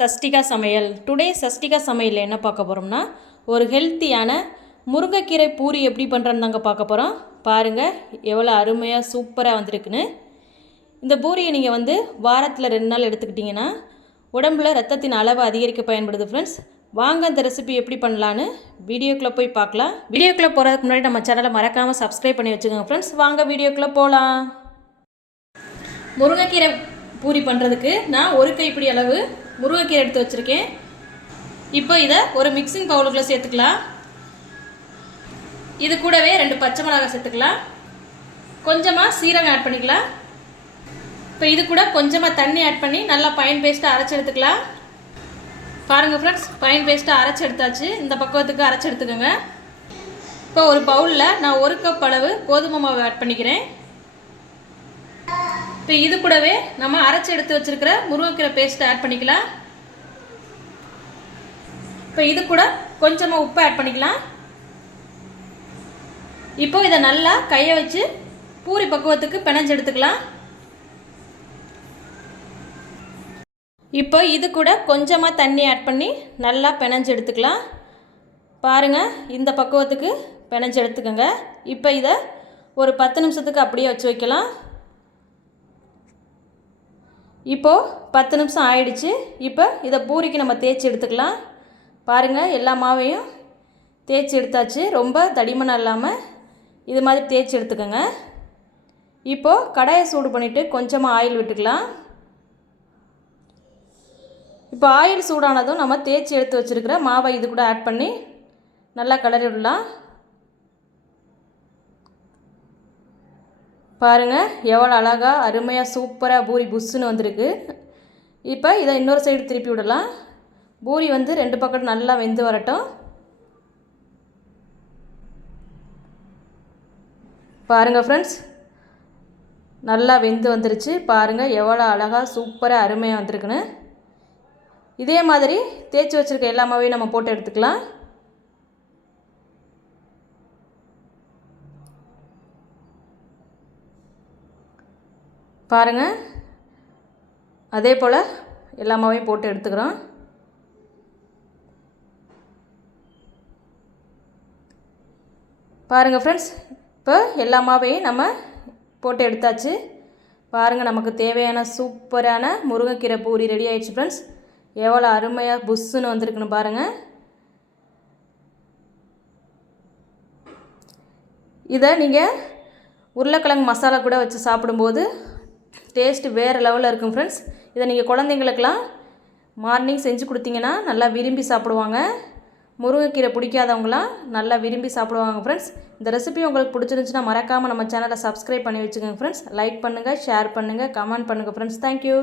சஷ்டிகா சமையல். டுடே சஷ்டிகா சமையலில் என்ன பார்க்க போகிறோம்னா, ஒரு ஹெல்த்தியான முருங்கைக்கீரை பூரி எப்படி பண்ணுறேன்னு தாங்க பார்க்க போகிறோம். பாருங்கள் எவ்வளோ அருமையாக சூப்பராக வந்திருக்குன்னு. இந்த பூரியை நீங்கள் வாரத்தில் 2 நாள் எடுத்துக்கிட்டிங்கன்னா உடம்புல ரத்தத்தின் அளவை அதிகரிக்க பயன்படுது ஃப்ரெண்ட்ஸ். வாங்க இந்த ரெசிபி எப்படி பண்ணலான்னு வீடியோக்குள்ளே போய் பார்க்கலாம். வீடியோக்குள்ளே போகிறதுக்கு முன்னாடி நம்ம சேனலை மறக்காமல் சப்ஸ்கிரைப் பண்ணி வச்சுக்கோங்க ஃப்ரெண்ட்ஸ். வாங்க வீடியோக்குள்ளே போகலாம். முருங்கைக்கீரை பூரி பண்ணுறதுக்கு நான் 1 கைப்பிடி அளவு முருங்கைக்கீரை எடுத்து வச்சுருக்கேன். இப்போ இதை ஒரு மிக்சிங் பவுலுக்குள்ளே சேர்த்துக்கலாம். இது கூடவே 2 பச்சை மிளகாய் சேர்த்துக்கலாம். கொஞ்சமாக சீரகம் ஆட் பண்ணிக்கலாம். இப்போ இது கூட கொஞ்சமாக தண்ணி ஆட் பண்ணி நல்லா ஃபைன் பேஸ்ட்டாக அரைச்சி எடுத்துக்கலாம். பாருங்கள் ஃப்ரெண்ட்ஸ், ஃபைன் பேஸ்ட்டாக அரைச்சி எடுத்தாச்சு. இந்த பக்குவத்துக்கு அரைச்சி எடுத்துக்கோங்க. இப்போ ஒரு பவுலில் நான் 1 கப் அளவு கோதுமை மாவு ஆட் பண்ணிக்கிறேன். இப்போ இது கூடவே நம்ம அரைச்சி எடுத்து வச்சிருக்கிற முருங்கைக்கீரை பேஸ்ட் ஆட் பண்ணிக்கலாம். இப்போ இது கூட கொஞ்சமாக உப்பு ஆட் பண்ணிக்கலாம். இப்போ இதை நல்லா கையை வச்சு பூரி பக்குவத்துக்கு பிணைஞ்சு எடுத்துக்கலாம். இப்போ இது கூட கொஞ்சமாக தண்ணி ஆட் பண்ணி நல்லா பிணைஞ்சு எடுத்துக்கலாம். பாருங்கள், இந்த பக்குவத்துக்கு பிணைஞ்சு எடுத்துக்கோங்க. இப்போ இதை ஒரு 10 நிமிஷத்துக்கு அப்படியே வச்சு வைக்கலாம். இப்போது 10 நிமிஷம் ஆயிடுச்சு. இப்போ இதை பூரிக்கு நம்ம தேய்ச்சி எடுத்துக்கலாம். பாருங்கள், எல்லா மாவையும் தேய்ச்சி எடுத்தாச்சு. ரொம்ப தடிமனாக இல்லாமல் இது மாதிரி தேய்ச்சி எடுத்துக்கோங்க. இப்போது கடாயை சூடு பண்ணிவிட்டு கொஞ்சமாக ஆயில் விட்டுக்கலாம். இப்போ ஆயில் சூடானதும் நம்ம தேய்ச்சி எடுத்து வச்சுருக்கிற மாவை இது கூட ஆட் பண்ணி நல்லா கிளறி விடலாம். பாருங்கள் எவ்வளோ அழகாக அருமையாக சூப்பராக பூரி புஷ்ஷுன்னு வந்திருக்கு. இப்போ இதை இன்னொரு சைடு திருப்பி விடலாம். பூரி 2 பக்கம் நல்லா வெந்து வரட்டும். பாருங்கள் ஃப்ரெண்ட்ஸ், நல்லா வெந்து வந்துருச்சு. பாருங்கள் எவ்வளோ அழகாக சூப்பராக அருமையாக வந்திருக்குன்னு. இதே மாதிரி தேய்ச்சி வச்சுருக்க எல்லா மாவையும் நம்ம போட்டு எடுத்துக்கலாம். பாருங்கள், அதே போல் எல்லா மாவையும் போட்டு எடுத்துக்கிறோம். பாருங்கள் ஃப்ரெண்ட்ஸ், இப்போ எல்லா மாவையும் நம்ம போட்டு எடுத்தாச்சு. பாருங்கள், நமக்கு தேவையான சூப்பரான முருங்கைக்கீரை பூரி ரெடி ஆயிடுச்சு ஃப்ரெண்ட்ஸ். எவ்வளோ அருமையாக புஷ்ஷுன்னு வந்திருக்குன்னு பாருங்கள். இதை நீங்கள் உருளைக்கிழங்கு மசாலா கூட வச்சு சாப்பிடும்போது டேஸ்ட்டு வேறு லெவலில் இருக்கும் ஃப்ரெண்ட்ஸ். இதை நீங்கள் குழந்தைங்களுக்கெல்லாம் மார்னிங் செஞ்சு கொடுத்தீங்கன்னா நல்லா விரும்பி சாப்பிடுவாங்க. முருங்கைக்கீரை பிடிக்காதவங்களாம் நல்லா விரும்பி சாப்பிடுவாங்க ஃப்ரெண்ட்ஸ். இந்த ரெசிபி உங்களுக்கு பிடிச்சிருந்துச்சுன்னா மறக்காமல் நம்ம சேனலை சப்ஸ்கிரைப் பண்ணி வச்சுக்கோங்க ஃப்ரெண்ட்ஸ். லைக் பண்ணுங்கள், ஷேர் பண்ணுங்கள், கமெண்ட் பண்ணுங்கள் ஃப்ரெண்ட்ஸ். தேங்க்யூ.